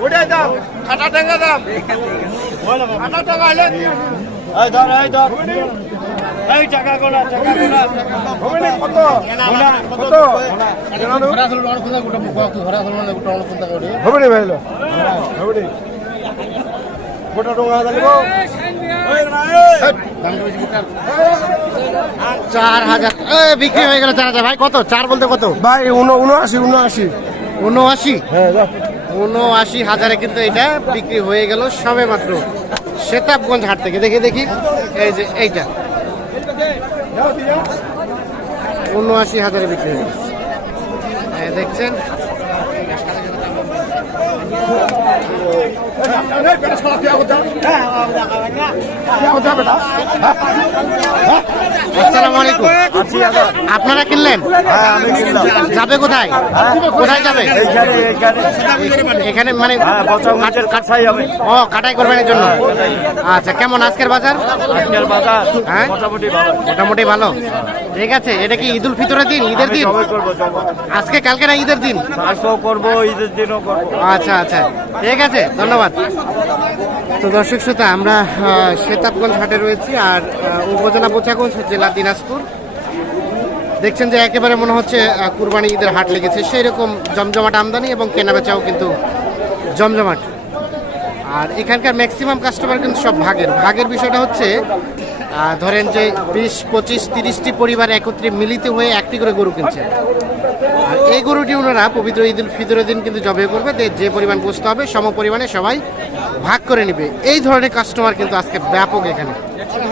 ওটাই দাম কাটা টাকা দাম কাটা টাকা হলে এই ধর এই ধর এই টাকা গোনা গোটা টঙ্কা লাগিব চার হাজার। বিক্রি হয়ে গেল চার হাজার। ভাই কত? চার বলতে কত? ভাই উনআশি উনআশি। উনআশি? হ্যাঁ উনআশি হাজারে কিন্তু এটা বিক্রি হয়ে গেল সবে মাত্র সেতাবগঞ্জ হাট থেকে। দেখে দেখি। এই যে এইটা। উনআশি হাজারে বিক্রি হয়ে গেছে এই দেখছেন আসসালামু আলাইকুম। আপনারা কিনলেন? হ্যাঁ যাবে কোথায়? কোথায় যাবে? এখানে মানে হ্যাঁ কাছাই হবে। ও কাটাই করবেনের জন্য? আচ্ছা কেমন আজকের বাজার? আজকের বাজার হ্যাঁ? মোটামুটি ভালো। মোটামুটি ভালো? ঠিক আছে এটা কি ঈদুল ফিতরের দিন ঈদের দিন? আজকে কালকে না ঈদের দিন? করব ঈদের দিনও আচ্ছা আচ্ছা। ঠিক আছে ধন্যবাদ। তো দর্শক শ্রোতা আমরা আহ, সেতাবগঞ্জ হাটে রয়েছি আর উপজেলা বোচাগঞ্জ জেলা দিনাজপুর। দেখছেন যে একেবারে মনে হচ্ছে কুরবানি ঈদের হাট লেগেছে। সেই রকম জমজমাট আমদানি এবং কেনাবেচাও কিন্তু জমজমাট। আর এখানকার ম্যাক্সিমাম কাস্টমার কিন্তু সব ভাগের। ভাগের বিষয়টা হচ্ছে ধরেন যে বিশ, পঁচিশ, তিরিশটি পরিবার একত্রে মিলিত হয়ে একটি করে গরু কিনছে। আর এই গরুটি ওনারা পবিত্র ঈদ উল ফিতরের দিন কিন্তু জবে করবে। যে পরিমাণ বসতে হবে, সম পরিমাণে সবাই ভাগ করে নেবে। এই ধরনের কাস্টমার কিন্তু আজকে ব্যাপক এখানে।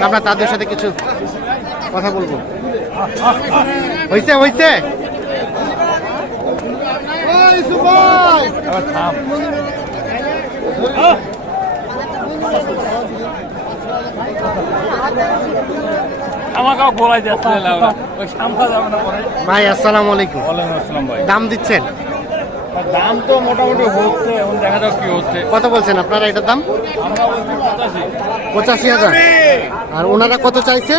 আমরা তাদের সাথে কিছু কথা বলব। হয়েছে হয়েছে ভাই আসসালামু আলাইকুম। ভাই। দাম দিচ্ছেন? দাম তো মোটামুটি হচ্ছে এখন দেখা যাক কি হচ্ছে। কত বলছেন আপনারা এটার দাম? পঁচাশি হাজার। আর ওনারা কত চাইছে?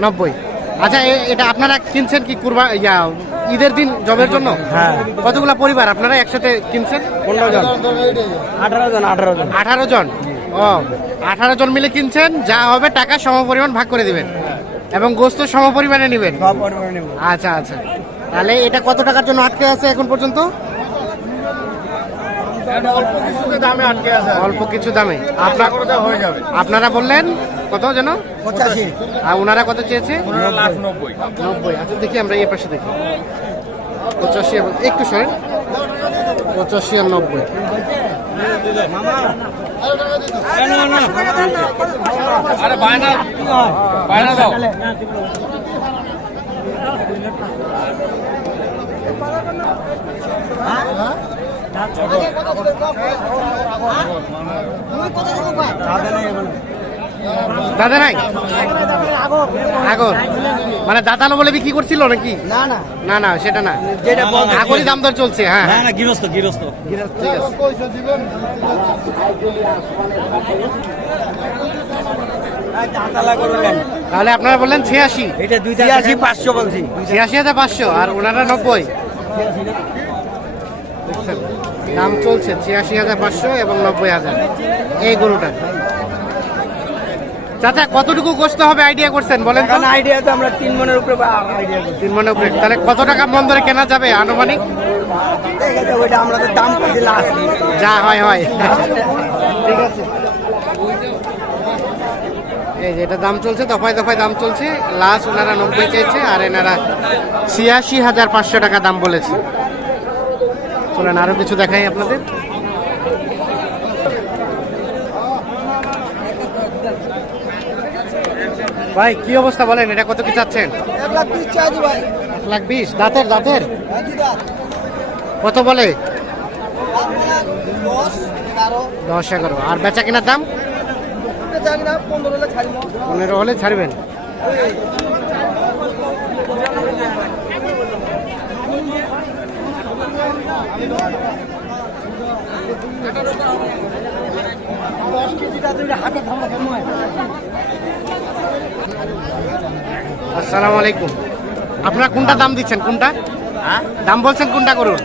নব্বই। আচ্ছা এ- এটা আপনারা কিনছেন কি কুরবা ইয়া ঈদের দিন জবের জন্য? হ্যাঁ। কতগুলা পরিবার আপনারা একসাথে কিনছেন? পনেরো জন। আঠারো জন আঠারো জন। আঠারো জন। ও আঠারো জন মিলে কিনছেন যা হবে টাকা সম পরিমাণ ভাগ করে দিবেন। এবং গোস্ত সম পরিমাণে নেবেন আচ্ছা আচ্ছা। তাহলে এটা কত টাকার জন্য আটকে আছে এখন পর্যন্ত? অল্প কিছুতে দামে আটকে আছে অল্প কিছু দামে। আপনার হয়ে যাবে আপনারা বললেন কত যেন? পঁচাশি। আর ওনারা কত চেয়েছে? নব্বই। নব্বই। আচ্ছা দেখি আমরা এই পাশে দেখি। পঁচাশি এবং একটু সরেন পঁচাশি আর নব্বই। আরে বায়না বায়না দাও। দাদা নাই? আগর। মানে দাদানো বলে বিক্রি করছিল নাকি? না না। না না সেটা না। যেটা আগরই দাম দর চলছে হ্যাঁ। না গৃহস্থ গৃহস্থ। ঠিক আছে তাহলে আপনারা বললেন ছিয়াশি। এটা দুই ছিয়াশি পাঁচশো বলছি। ছিয়াশি হাজার পাঁচশো আর ওনারা নব্বই। দেখছেন? দাম চলছে ছিয়াশি হাজার পাঁচশো এবং নব্বই হাজার। এই গরুটা। চাচা কতটুকু গোস্ত হবে আইডিয়া করছেন? বলেন তো। আইডিয়া তো আমরা তিন মনের উপরে আইডিয়া করছি। তিন মনের উপরে। তাহলে কত টাকা মন ধরে কেনা যাবে আনুমানিক? ওইটা আমরা তো দাম লাস্ট যা হয় হয়। ঠিক আছে। এই যে এটা দাম চলছে দফায় দফায় দাম চলছে। লাস্ট ওনারা নব্বই চেয়েছে আর এনারা ছিয়াশি হাজার পাঁচশো টাকা দাম বলেছে। চলেন আরও কিছু দেখাই আপনাদের। ভাই কি অবস্থা বলেন এটা কত কি চাচ্ছেন? এক লাখ বিশ দাঁতের দাঁতের? কত বলে? দশ এগারো। আর বেচা কেনার দাম? পনেরো হলে ছাড়বেন। আসসালামু আলাইকুম। আপনারা কোনটা দাম দিচ্ছেন কোনটা? হ্যাঁ? দাম বলছেন কোনটা করুন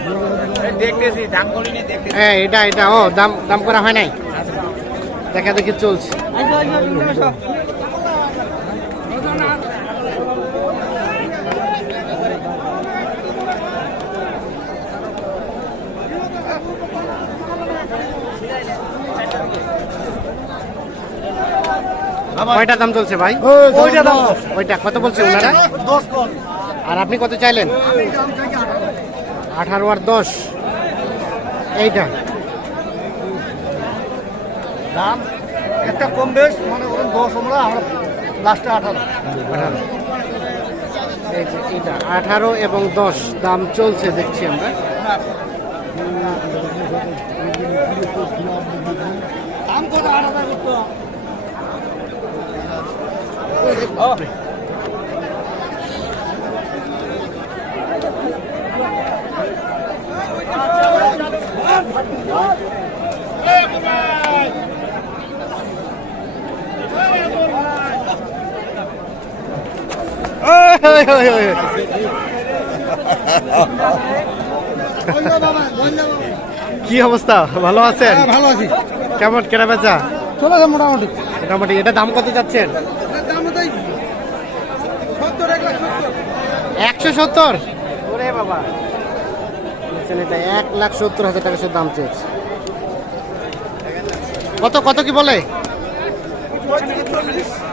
হ্যাঁ এটা এটা ও দাম দাম করা হয় নাই? দেখা দেখি চলছে। কয়টা দাম চলছে ভাই? ওইটা কত বলছে ওনারা? আর আপনি কত চাইলেন? আঠারো। আর দশ। এইটা। দাম একটা কম বেশ মানে ওরকম দশ আমরা আমরা লাস্টে আঠারো। আঠারো। এই যে আঠারো এবং দশ দাম চলছে দেখছি আমরা। দাম কত কি অবস্থা? ভালো আছেন? ভালো আছি। কেমন কেনা বেচা? চলে মোটামুটি। মোটামুটি। এটা দাম কত যাচ্ছেন দাম তো সত্তর এক লাখ সত্তর একশো সত্তর? ওরে বাবা। এটা এক লাখ সত্তর হাজার টাকা শুধু দাম চেয়েছে। কত কত কি বলে?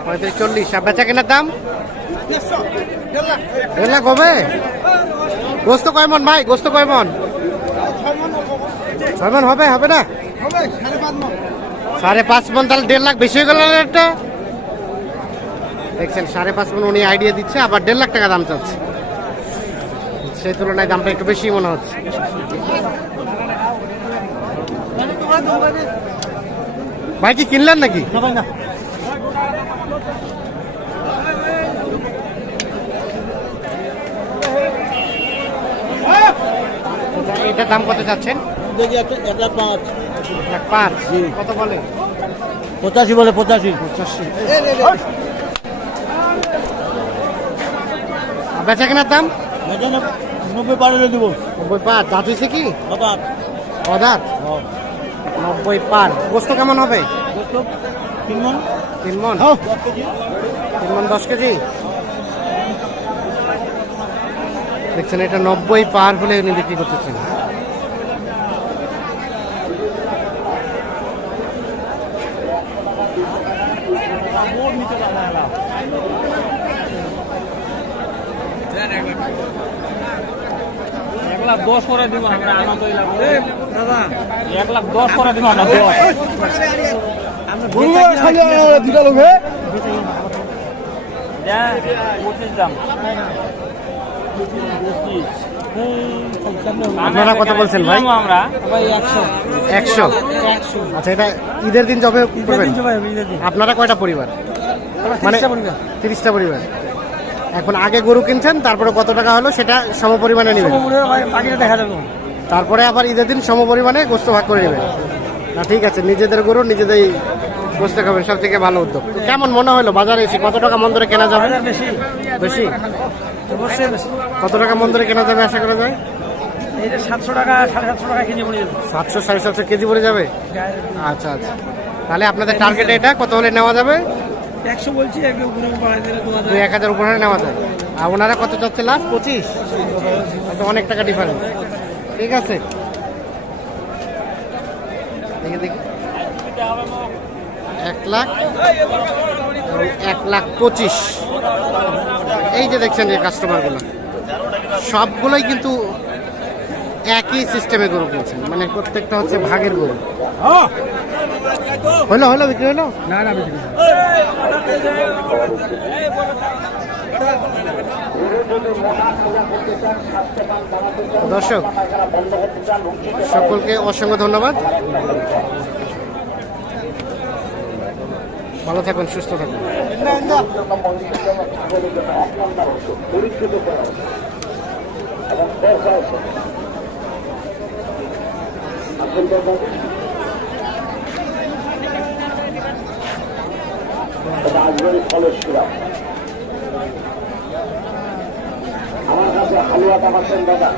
পঁয়ত্রিশ চল্লিশ। আর বেচা কেনার দাম? দেড় লাখ হবে? গোস্ত কয় মন ভাই? গোস্ত কয় মন? ছয় মন হবে হবে না? হবে সাড়ে পাঁচ মন তাহলে দেড় লাখ বেশি হয়ে গেল একটা দেখছেন সাড়ে পাঁচ মন উনি আইডিয়া দিচ্ছে আবার দেড় লাখ টাকা দাম চাচ্ছে। সেই তুলনায় দামটা একটু বেশি মনে হচ্ছে। ভাই কি কিনলেন নাকি? এটার দাম কত লাখ পাঁচ। কত বলে? পঁচাশি বলে পঁচাশি। পঁচাশি। বেচা কেনার দাম? নব্বই পারে দেবো। নব্বই পার দাঁত হয়েছে কি? হঠাৎ অদাত? নব্বই পার। গোস্ত কেমন হবে? তিন মন তিন মন তিন মন দশ কেজি? দেখছেন এটা নব্বই পার হলে উনি বিক্রি করতেছেন। এক লাখ দশ করে দিব আমরা আনন্দ দাদা। এক লাখ দশ করে দিব আমরা দশ। দুটা লোক হ্যাঁ, পঁচিশ দাম। আপনারা কত বলছেন ভাই? আমরা। একশো। আচ্ছা এটা ঈদের দিন জবে আপনারা কয়টা পরিবার? মানে তিরিশটা পরিবার। এখন আগে গরু কিনছেন তারপরে কত টাকা হলো সেটা সম পরিমাণে নেবেন বাকিটা দেখা যাবে। তারপরে আবার ঈদের দিন সম পরিমাণে গোস্ত ভাগ করে নেবেন। না ঠিক আছে নিজেদের গরু নিজেদেরই গোস্ত খাবেন সব থেকে ভালো উদ্যোগ। কেমন মনে হলো বাজারে এসে? কত টাকা মন ধরে কেনা যাবে? বেশি। কত টাকা মন ধরে কেনা যাবে আশা করা যায়? সাতশো টাকা সাড়ে সাতশো টাকা কেজি পড়ে যাবে। সাতশো সাড়ে সাতশো কেজি পড়ে যাবে? আচ্ছা আচ্ছা। তাহলে আপনাদের টার্গেট এটা কত হলে নেওয়া যাবে? একশো বলছি এক হাজার উপরে নেওয়া যায়। আর ওনারা কত চাচ্ছে? লাভ পঁচিশ? তো অনেক টাকা ডিফারেন্স ঠিক আছে। দেখি দেখি। এক লাখ এক লাখ পঁচিশ। এই যে দেখছেন যে কাস্টমারগুলো সবগুলোই কিন্তু একই সিস্টেমে গরু কিনছেন। মানে প্রত্যেকটা হচ্ছে ভাগের গরু। হলো হলো বিক্রি হলো না না বিক্রি দর্শক সকলকে অসংখ্য ধন্যবাদ। ভালো থাকুন সুস্থ থাকুন। হালুয়া পাচ্ছেন দাদা